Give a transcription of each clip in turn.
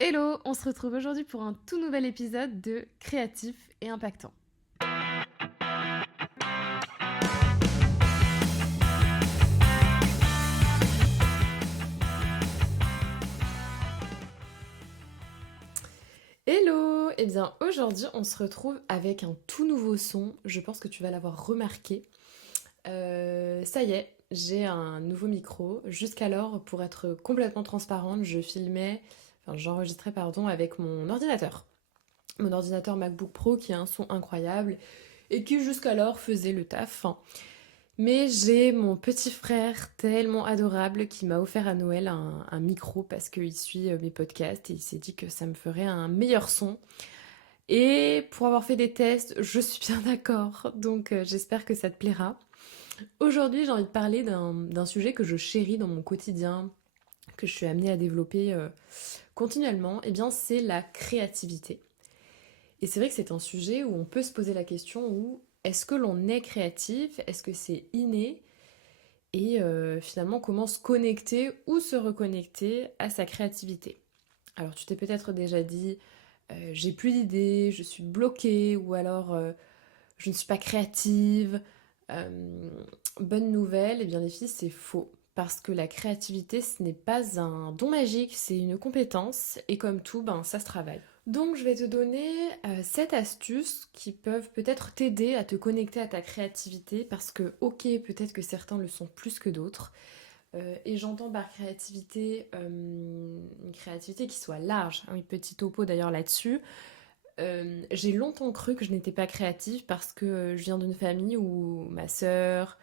Hello, on se retrouve aujourd'hui pour un tout nouvel épisode de Créatif et Impactant. Hello, eh bien aujourd'hui on se retrouve avec un tout nouveau son, je pense que tu vas l'avoir remarqué. Ça y est, j'ai un nouveau micro. Jusqu'alors, pour être complètement transparente, j'enregistrais pardon, avec mon ordinateur. Mon ordinateur MacBook Pro qui a un son incroyable et qui jusqu'alors faisait le taf. Mais j'ai mon petit frère tellement adorable qui m'a offert à Noël un micro parce qu'il suit mes podcasts et il s'est dit que ça me ferait un meilleur son. Et pour avoir fait des tests, je suis bien d'accord, donc j'espère que ça te plaira. Aujourd'hui, j'ai envie de parler d'un sujet que je chéris dans mon quotidien, que je suis amenée à développer continuellement, et bien c'est la créativité. Et c'est vrai que c'est un sujet où on peut se poser la question où est-ce que l'on est créatif? Est-ce que c'est inné? Et finalement comment se connecter ou se reconnecter à sa créativité. Alors tu t'es peut-être déjà dit j'ai plus d'idées, je suis bloquée ou alors je ne suis pas créative. Euh, Bonne nouvelle, eh bien les filles c'est faux. Parce que la créativité ce n'est pas un don magique, c'est une compétence et comme tout, ben ça se travaille. Donc je vais te donner 7 astuces qui peuvent peut-être t'aider à te connecter à ta créativité parce que ok peut-être que certains le sont plus que d'autres et j'entends par créativité une créativité qui soit large. Ah oui, petit topo d'ailleurs là-dessus. J'ai longtemps cru que je n'étais pas créative parce que je viens d'une famille où ma sœur,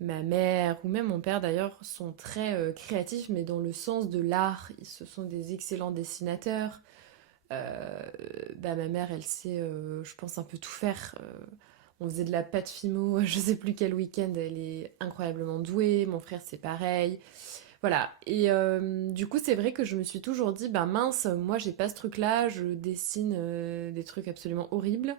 ma mère ou même mon père d'ailleurs sont très créatifs mais dans le sens de l'art. Ce sont des excellents dessinateurs. Euh, Ma mère, elle sait, je pense, un peu tout faire. On faisait de la pâte fimo, je sais plus quel week-end, elle est incroyablement douée. Mon frère, c'est pareil. Voilà. Et du coup, c'est vrai que je me suis toujours dit, bah mince, moi, j'ai pas ce truc-là, je dessine des trucs absolument horribles,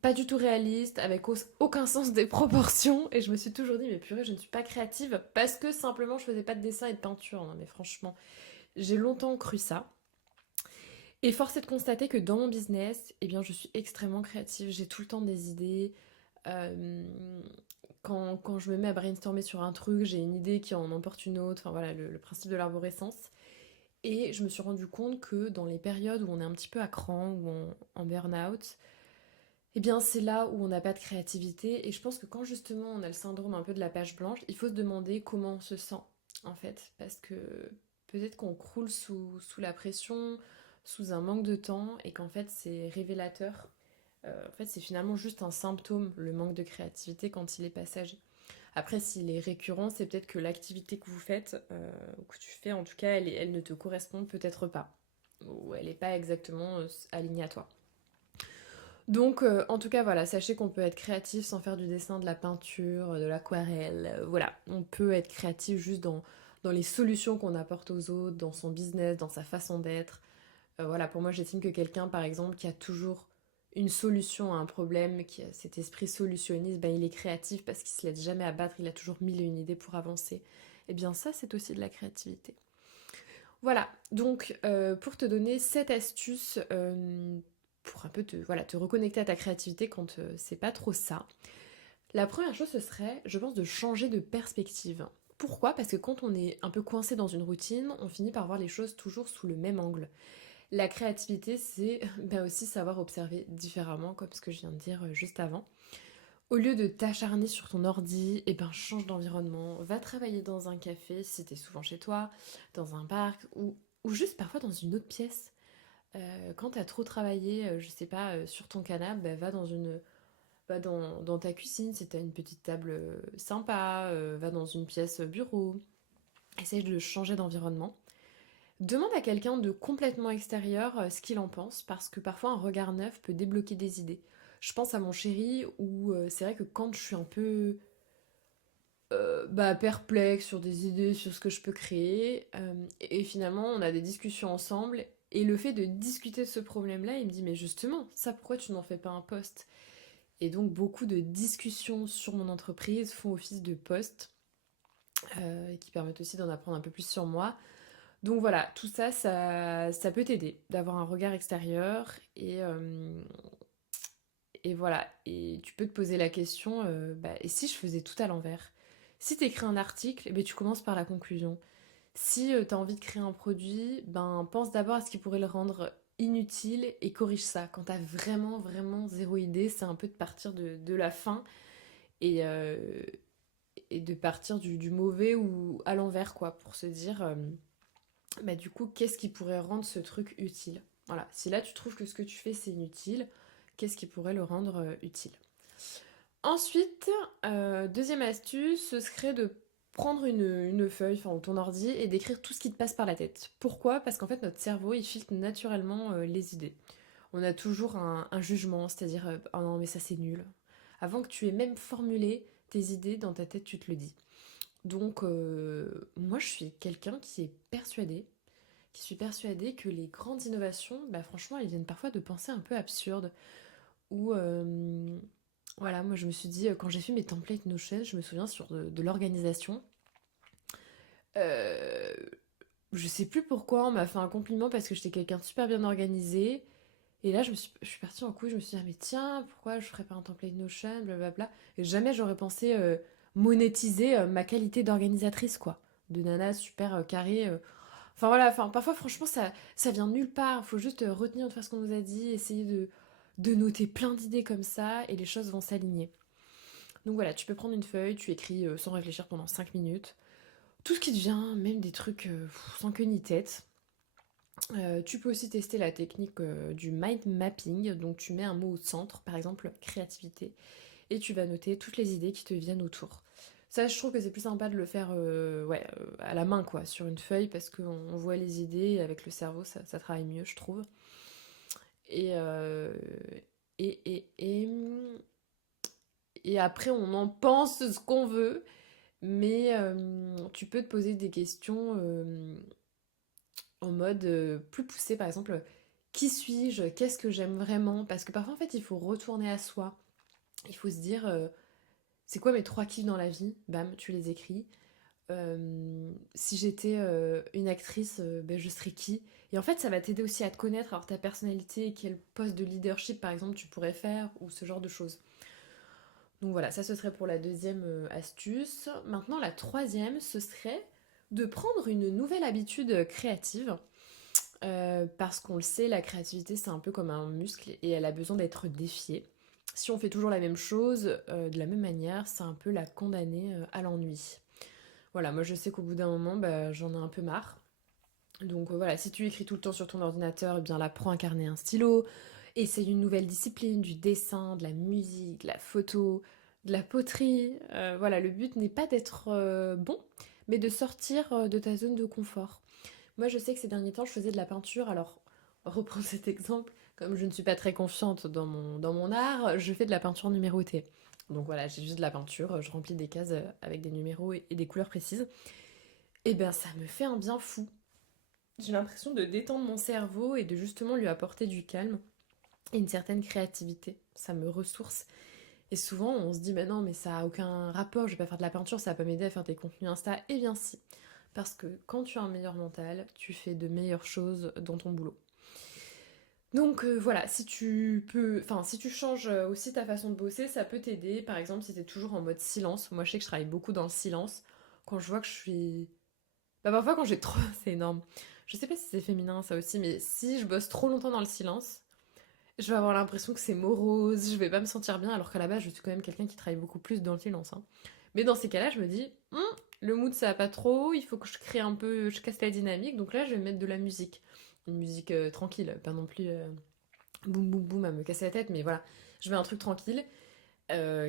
pas du tout réalistes, avec aucun sens des proportions. Et je me suis toujours dit, mais purée, je ne suis pas créative parce que simplement, je faisais pas de dessin et de peinture. Non, mais franchement, j'ai longtemps cru ça. Et force est de constater que dans mon business, eh bien, je suis extrêmement créative. J'ai tout le temps des idées. Euh, quand je me mets à brainstormer sur un truc, j'ai une idée qui en emporte une autre. Enfin voilà, le principe de l'arborescence. Et je me suis rendu compte que dans les périodes où on est un petit peu à cran ou en burn-out, eh bien c'est là où on n'a pas de créativité. Et je pense que quand justement on a le syndrome un peu de la page blanche, il faut se demander comment on se sent en fait. Parce que peut-être qu'on croule sous la pression, sous un manque de temps, et qu'en fait c'est révélateur. En fait c'est finalement juste un symptôme, le manque de créativité quand il est passager. Après, s'il est récurrent, c'est peut-être que l'activité que vous faites, ou que tu fais en tout cas, elle ne te correspond peut-être pas. Ou elle n'est pas exactement alignée à toi. Donc, en tout cas, voilà, sachez qu'on peut être créatif sans faire du dessin, de la peinture, de l'aquarelle. Voilà, on peut être créatif juste dans les solutions qu'on apporte aux autres, dans son business, dans sa façon d'être. Voilà, pour moi, j'estime que quelqu'un, par exemple, qui a toujours une solution à un problème, qui a cet esprit solutionniste, ben, il est créatif parce qu'il se laisse jamais abattre, il a toujours mille et une idées pour avancer. Et bien ça, c'est aussi de la créativité. Voilà, donc pour te donner cette astuce pour un peu te reconnecter à ta créativité quand c'est pas trop ça. La première chose, ce serait, je pense, de changer de perspective. Pourquoi? Parce que quand on est un peu coincé dans une routine, on finit par voir les choses toujours sous le même angle. La créativité, c'est ben aussi savoir observer différemment, comme ce que je viens de dire juste avant. Au lieu de t'acharner sur ton ordi, eh ben change d'environnement, va travailler dans un café si t'es souvent chez toi, dans un parc ou juste parfois dans une autre pièce. Quand t'as trop travaillé, je sais pas, sur ton canapé, bah, va dans ta cuisine si t'as une petite table sympa, va dans une pièce bureau. Essaye de changer d'environnement. Demande à quelqu'un de complètement extérieur ce qu'il en pense, parce que parfois un regard neuf peut débloquer des idées. Je pense à mon chéri où c'est vrai que quand je suis un peu perplexe sur des idées, sur ce que je peux créer, et finalement on a des discussions ensemble, et le fait de discuter de ce problème-là, il me dit mais justement, ça pourquoi tu n'en fais pas un post? Et donc beaucoup de discussions sur mon entreprise font office de post, qui permettent aussi d'en apprendre un peu plus sur moi. Donc voilà, tout ça, ça peut t'aider d'avoir un regard extérieur et voilà. Et tu peux te poser la question, bah, et si je faisais tout à l'envers? Si tu écris un article, eh ben, tu commences par la conclusion. Si tu as envie de créer un produit, ben pense d'abord à ce qui pourrait le rendre inutile et corrige ça. Quand tu as vraiment, vraiment zéro idée, c'est un peu de partir de la fin et, euh, et de partir du mauvais ou à l'envers, quoi, pour se dire, bah du coup, qu'est-ce qui pourrait rendre ce truc utile? Voilà, si là tu trouves que ce que tu fais c'est inutile, qu'est-ce qui pourrait le rendre utile? Ensuite, deuxième astuce, ce serait de prendre une feuille, enfin ton ordi, et d'écrire tout ce qui te passe par la tête. Pourquoi? Parce qu'en fait notre cerveau il filtre naturellement les idées. On a toujours un jugement, c'est-à-dire oh non mais ça c'est nul. Avant que tu aies même formulé tes idées dans ta tête, tu te le dis. Donc moi je suis quelqu'un qui suis persuadée que les grandes innovations, bah franchement elles viennent parfois de pensées un peu absurdes. Ou voilà, moi je me suis dit, quand j'ai fait mes templates Notion, je me souviens sur de l'organisation. euh, je sais plus pourquoi, on m'a fait un compliment parce que j'étais quelqu'un de super bien organisé. Et là, je suis partie en couille, je me suis dit, ah mais tiens, pourquoi je ferais pas un template Notion, blablabla. Et jamais j'aurais pensé monétiser ma qualité d'organisatrice, quoi. De nana super carrée. Enfin voilà, enfin, parfois franchement ça vient de nulle part. Faut juste retenir de faire ce qu'on nous a dit, essayer de noter plein d'idées comme ça et les choses vont s'aligner. Donc voilà, tu peux prendre une feuille, tu écris sans réfléchir pendant 5 minutes. Tout ce qui te vient, même des trucs sans queue ni tête. Tu peux aussi tester la technique du mind mapping. Donc tu mets un mot au centre, par exemple créativité, et tu vas noter toutes les idées qui te viennent autour. Ça, je trouve que c'est plus sympa de le faire ouais, à la main, quoi, sur une feuille, parce qu'on voit les idées, et avec le cerveau, ça travaille mieux, je trouve. Et, euh, et, et, et, et après, on en pense ce qu'on veut, mais tu peux te poser des questions en mode plus poussé, par exemple, qui suis-je? Qu'est-ce que j'aime vraiment? Parce que parfois, en fait, il faut retourner à soi. Il faut se dire, c'est quoi mes trois kiffs dans la vie? Bam, tu les écris. Si j'étais une actrice, ben, je serais qui? Et en fait, ça va t'aider aussi à te connaître, alors ta personnalité, quel poste de leadership par exemple tu pourrais faire, ou ce genre de choses. Donc voilà, ça ce serait pour la deuxième astuce. Maintenant, la troisième, ce serait de prendre une nouvelle habitude créative. Parce qu'on le sait, la créativité c'est un peu comme un muscle et elle a besoin d'être défiée. Si on fait toujours la même chose de la même manière, c'est un peu la condamner à l'ennui. Voilà, moi je sais qu'au bout d'un moment, bah, j'en ai un peu marre. Donc voilà, si tu écris tout le temps sur ton ordinateur, eh bien là, prends un carnet, un stylo, essaye une nouvelle discipline, du dessin, de la musique, de la photo, de la poterie. Voilà, le but n'est pas d'être bon, mais de sortir de ta zone de confort. Moi, je sais que ces derniers temps, je faisais de la peinture. Alors, reprends cet exemple. Comme je ne suis pas très confiante dans mon art, je fais de la peinture numérotée. Donc voilà, j'ai juste de la peinture, je remplis des cases avec des numéros et des couleurs précises. Et ben, ça me fait un bien fou. J'ai l'impression de détendre mon cerveau et de justement lui apporter du calme et une certaine créativité. Ça me ressource. Et souvent, on se dit, mais non, mais ça a aucun rapport, je vais pas faire de la peinture, ça va pas m'aider à faire des contenus Insta. Eh bien si. Parce que quand tu as un meilleur mental, tu fais de meilleures choses dans ton boulot. Donc voilà, si tu peux, enfin si tu changes aussi ta façon de bosser, ça peut t'aider. Par exemple, si t'es toujours en mode silence, moi je sais que je travaille beaucoup dans le silence. Quand je vois que je suis, bah parfois quand j'ai trop, c'est énorme. Je sais pas si c'est féminin ça aussi, mais si je bosse trop longtemps dans le silence, je vais avoir l'impression que c'est morose, je vais pas me sentir bien, alors qu'à la base je suis quand même quelqu'un qui travaille beaucoup plus dans le silence, hein. Mais dans ces cas-là, je me dis, le mood ça va pas trop, il faut que je crée un peu, je casse la dynamique, donc là je vais mettre de la musique. Une musique tranquille, pas non plus boum boum boum à me casser la tête, mais voilà, je veux un truc tranquille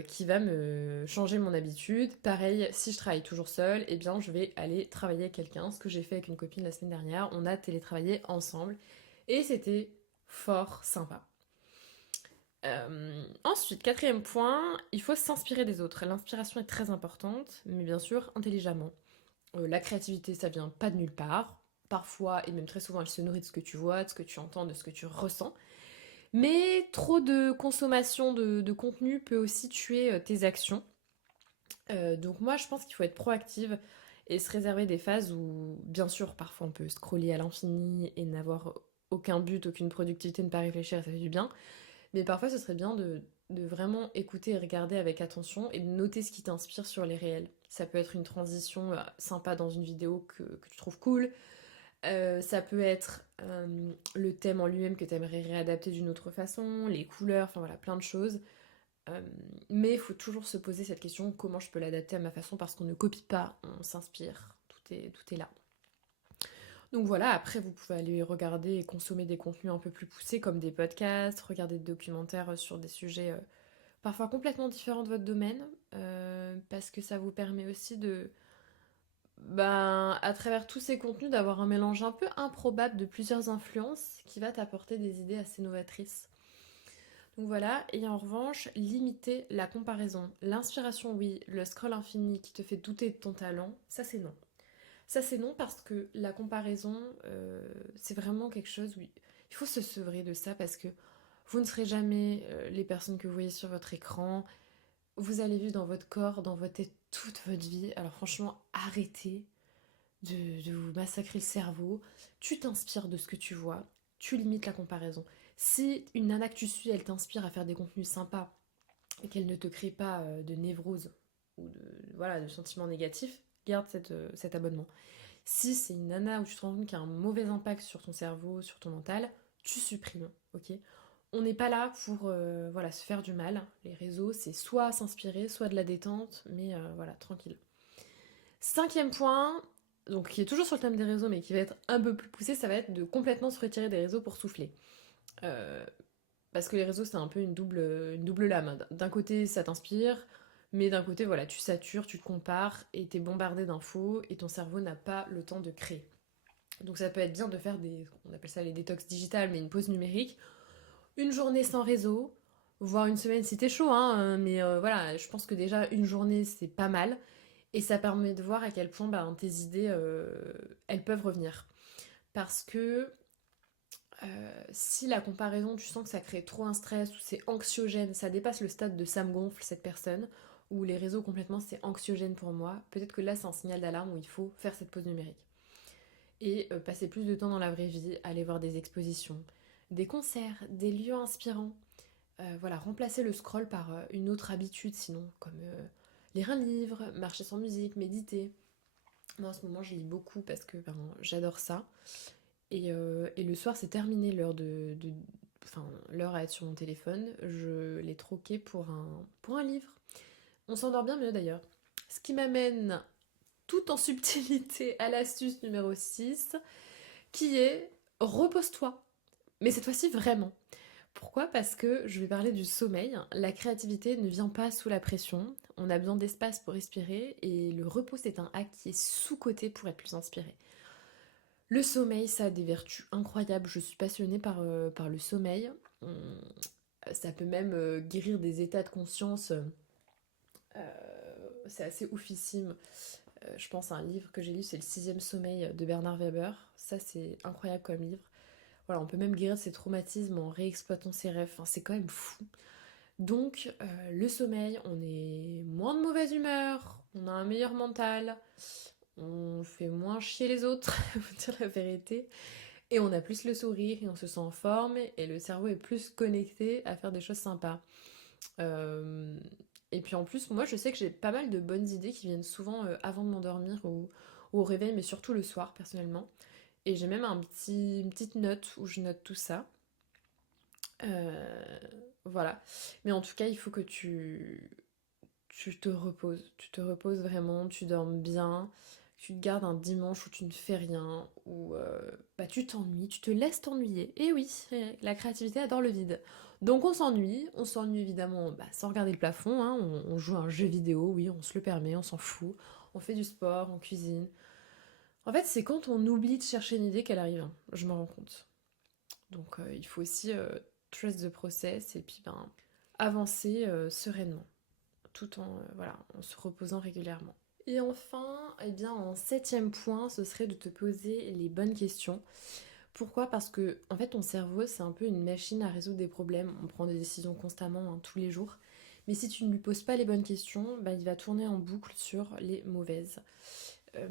qui va me changer mon habitude. Pareil, si je travaille toujours seule, eh bien je vais aller travailler avec quelqu'un, ce que j'ai fait avec une copine la semaine dernière, on a télétravaillé ensemble et c'était fort sympa. Ensuite, quatrième point, il faut s'inspirer des autres. L'inspiration est très importante, mais bien sûr intelligemment. La créativité, ça vient pas de nulle part. Parfois, et même très souvent, elle se nourrit de ce que tu vois, de ce que tu entends, de ce que tu ressens. Mais trop de consommation de contenu peut aussi tuer tes actions. Donc moi, je pense qu'il faut être proactive et se réserver des phases où, bien sûr, parfois on peut scroller à l'infini et n'avoir aucun but, aucune productivité, ne pas réfléchir, ça fait du bien. Mais parfois, ce serait bien de vraiment écouter et regarder avec attention et de noter ce qui t'inspire sur les réels. Ça peut être une transition sympa dans une vidéo que tu trouves cool. Ça peut être le thème en lui-même que tu aimerais réadapter d'une autre façon, les couleurs, enfin voilà, plein de choses. Euh, mais il faut toujours se poser cette question, comment je peux l'adapter à ma façon, parce qu'on ne copie pas, on s'inspire, tout est là. Donc voilà, après vous pouvez aller regarder et consommer des contenus un peu plus poussés comme des podcasts, regarder des documentaires sur des sujets parfois complètement différents de votre domaine, parce que ça vous permet aussi de, ben, à travers tous ces contenus, d'avoir un mélange un peu improbable de plusieurs influences qui va t'apporter des idées assez novatrices. Donc voilà, et en revanche, limiter la comparaison. L'inspiration, oui, le scroll infini qui te fait douter de ton talent, ça c'est non. Ça c'est non parce que la comparaison, c'est vraiment quelque chose où il faut se sevrer de ça parce que vous ne serez jamais les personnes que vous voyez sur votre écran. Vous allez vivre dans votre corps, dans votre tête toute votre vie. Alors franchement, arrêtez de vous massacrer le cerveau. Tu t'inspires de ce que tu vois, tu limites la comparaison. Si une nana que tu suis, elle t'inspire à faire des contenus sympas et qu'elle ne te crée pas de névrose ou voilà, de sentiments négatifs, garde cet abonnement. Si c'est une nana où tu te rends compte qu'il y a un mauvais impact sur ton cerveau, sur ton mental, tu supprimes, ok? On n'est pas là pour voilà, se faire du mal. Les réseaux, c'est soit s'inspirer, soit de la détente, mais voilà, tranquille. Cinquième point, donc qui est toujours sur le thème des réseaux, mais qui va être un peu plus poussé, ça va être de complètement se retirer des réseaux pour souffler. Euh, Parce que les réseaux, c'est un peu une double lame. D'un côté, ça t'inspire, mais d'un côté, voilà, tu satures, tu te compares, et t'es bombardé d'infos, et ton cerveau n'a pas le temps de créer. Donc ça peut être bien de faire on appelle ça les détox digitales, mais une pause numérique. Une journée sans réseau, voire une semaine si t'es chaud, hein, mais voilà, je pense que déjà une journée, c'est pas mal. Et ça permet de voir à quel point bah, tes idées, elles peuvent revenir. Parce que si la comparaison, tu sens que ça crée trop un stress ou c'est anxiogène, ça dépasse le stade de ça me gonfle cette personne, ou les réseaux complètement c'est anxiogène pour moi, peut-être que là c'est un signal d'alarme où il faut faire cette pause numérique. Et passer plus de temps dans la vraie vie, aller voir des expositions, des concerts, des lieux inspirants. Voilà, remplacer le scroll par une autre habitude sinon, comme lire un livre, marcher sans musique, méditer. Moi en ce moment je lis beaucoup parce que ben, j'adore ça. Et le soir, c'est terminé enfin, l'heure à être sur mon téléphone. Je l'ai troqué pour un livre. On s'endort bien mieux d'ailleurs. Ce qui m'amène tout en subtilité à l'astuce numéro 6, qui est repose-toi. Mais cette fois-ci, vraiment. Pourquoi? Parce que je vais parler du sommeil. La créativité ne vient pas sous la pression. On a besoin d'espace pour respirer et le repos, c'est un hack qui est sous-coté pour être plus inspiré. Le sommeil, ça a des vertus incroyables. Je suis passionnée par le sommeil. Ça peut même guérir des états de conscience. C'est assez oufissime. Je pense à un livre que j'ai lu, c'est Le Sixième Sommeil de Bernard Weber. Ça, c'est incroyable comme livre. Voilà, on peut même guérir de ses traumatismes en réexploitant ses rêves. Enfin, c'est quand même fou. Donc, le sommeil, on est moins de mauvaise humeur, on a un meilleur mental, on fait moins chier les autres, pour dire la vérité. Et on a plus le sourire et on se sent en forme et le cerveau est plus connecté à faire des choses sympas. Euh, et puis en plus, moi je sais que j'ai pas mal de bonnes idées qui viennent souvent avant de m'endormir ou au réveil, mais surtout le soir personnellement. Et j'ai même une petite note où je note tout ça. Euh, voilà. Mais en tout cas, il faut que tu te reposes. Tu te reposes vraiment, tu dormes bien, tu te gardes un dimanche où tu ne fais rien, où bah, tu t'ennuies, tu te laisses t'ennuyer. Et oui, la créativité adore le vide. Donc on s'ennuie évidemment bah, sans regarder le plafond, hein, on joue à un jeu vidéo, oui, on se le permet, on s'en fout, on fait du sport, on cuisine. En fait, c'est quand on oublie de chercher une idée qu'elle arrive, hein, je me rends compte. Donc il faut aussi trust the process et puis ben, avancer sereinement tout voilà, en se reposant régulièrement. Et enfin, eh bien, en septième point, ce serait de te poser les bonnes questions. Pourquoi? Parce que, en fait, ton cerveau, c'est un peu une machine à résoudre des problèmes. On prend des décisions constamment, hein, tous les jours. Mais si tu ne lui poses pas les bonnes questions, bah, il va tourner en boucle sur les mauvaises. Euh,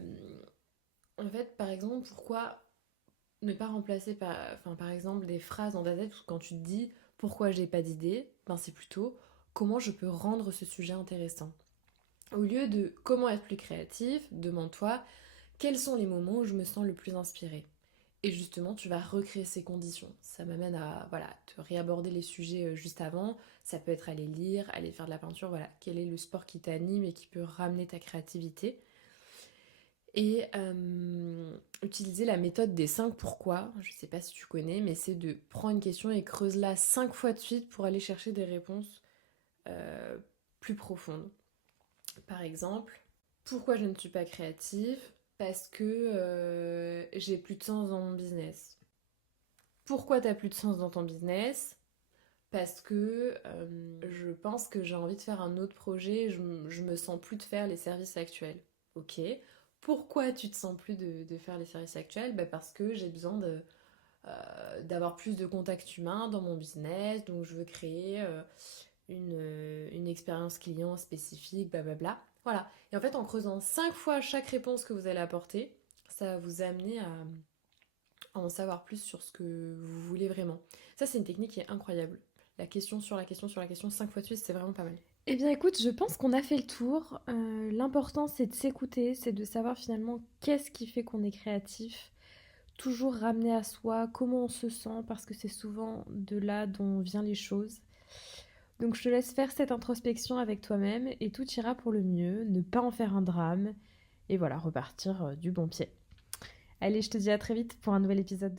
En fait, par exemple, pourquoi ne pas remplacer par exemple des phrases dans ta tête où quand tu te dis pourquoi j'ai pas d'idée, ben c'est plutôt comment je peux rendre ce sujet intéressant. Au lieu de comment être plus créatif, demande-toi quels sont les moments où je me sens le plus inspirée. Et justement, tu vas recréer ces conditions. Ça m'amène à voilà, te réaborder les sujets juste avant. Ça peut être aller lire, aller faire de la peinture, voilà. Quel est le sport qui t'anime et qui peut ramener ta créativité. Et utiliser la méthode des 5 pourquoi. Je sais pas si tu connais, mais c'est de prendre une question et creuse-la 5 fois de suite pour aller chercher des réponses euh, plus profondes. Par exemple, pourquoi je ne suis pas créative? Parce que j'ai plus de sens dans mon business. Pourquoi t'as plus de sens dans ton business? Parce que je pense que j'ai envie de faire un autre projet, je me sens plus de faire les services actuels. Ok. Pourquoi tu te sens plus de faire les services actuels? Bah parce que j'ai besoin d'avoir plus de contacts humains dans mon business, donc je veux créer une expérience client spécifique, blablabla. Voilà. Et en fait, en creusant 5 fois chaque réponse que vous allez apporter, ça va vous amener à en savoir plus sur ce que vous voulez vraiment. Ça, c'est une technique qui est incroyable. La question sur la question sur la question, 5 fois de suite, c'est vraiment pas mal. Eh bien écoute, je pense qu'on a fait le tour. L'important c'est de s'écouter, c'est de savoir finalement qu'est-ce qui fait qu'on est créatif. Toujours ramener à soi comment on se sent parce que c'est souvent de là dont viennent les choses. Donc je te laisse faire cette introspection avec toi-même et tout ira pour le mieux, ne pas en faire un drame et voilà, repartir du bon pied. Allez, je te dis à très vite pour un nouvel épisode.